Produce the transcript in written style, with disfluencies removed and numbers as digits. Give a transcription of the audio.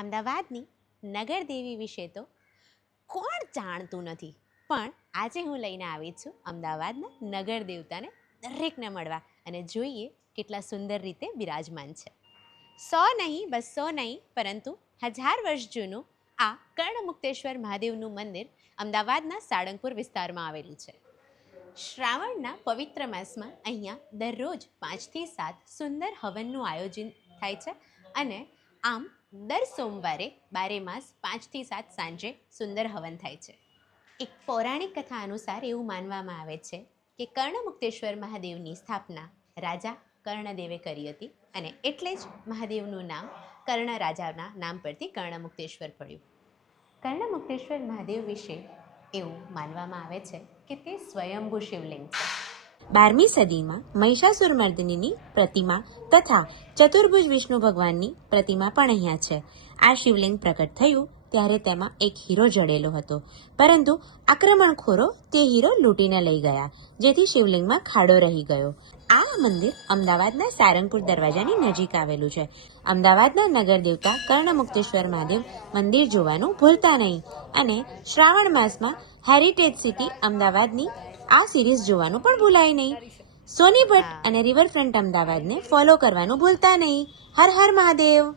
અમદાવાદની નગરદેવી વિશે તો કોણ જાણતું નથી, પણ આજે હું લઈને આવી છું અમદાવાદના નગર દેવતાને દરેકને મળવા અને જોઈએ કેટલા સુંદર રીતે બિરાજમાન છે. 100 નહીં, 200 નહીં, પરંતુ 1000 વર્ષ જૂનું આ કર્ણમુક્તેશ્વર મહાદેવનું મંદિર અમદાવાદના સાળંગપુર વિસ્તારમાં આવેલું છે. શ્રાવણના પવિત્ર માસમાં અહીંયા દરરોજ 5 થી 7 સુંદર હવનનું આયોજન થાય છે અને આમ દર સોમવારે 12 માસ 5 થી 7 સાંજે સુંદર હવન થાય છે. એક પૌરાણિક કથા અનુસાર એવું માનવામાં આવે છે કે કર્ણમુક્તેશ્વર મહાદેવની સ્થાપના રાજા કર્ણદેવે કરી હતી અને એટલે જ મહાદેવનું નામ કર્ણ રાજાના નામ પરથી કર્ણમુક્તેશ્વર પડ્યું. કર્ણમુક્તેશ્વર મહાદેવ વિશે એવું માનવામાં આવે છે કે તે સ્વયંભૂ શિવલિંગ છે. 12મી સદીમાં મહિષાસુરમર્દિનીની પ્રતિમા તથા ચતુર્ભુજ વિષ્ણુ ભગવાનની પ્રતિમા પણ અહીંયા છે. આ શિવલિંગ પ્રગટ થયું ત્યારે તેમાં એક હીરો જડેલો હતો, પરંતુ આક્રમણખોરો તે હીરો લૂંટીને લઈ ગયા, જેથી શિવલિંગમાં ખાડો રહી ગયો. આ મંદિર અમદાવાદના સારંગપુર દરવાજાની નજીક આવેલું છે. અમદાવાદના નગર દેવતા કર્ણમુક્તેશ્વર મહાદેવ મંદિર જોવાનું ભૂલતા નહીં અને શ્રાવણ માસમાં હેરિટેજ સિટી અમદાવાદની આ સિરીઝ જોવાનું પણ ભૂલાય નહીં. સોની ભટ્ટ અને રિવરફ્રન્ટ અમદાવાદને ફોલો કરવાનું ભૂલતા નહીં. હર હર મહાદેવ.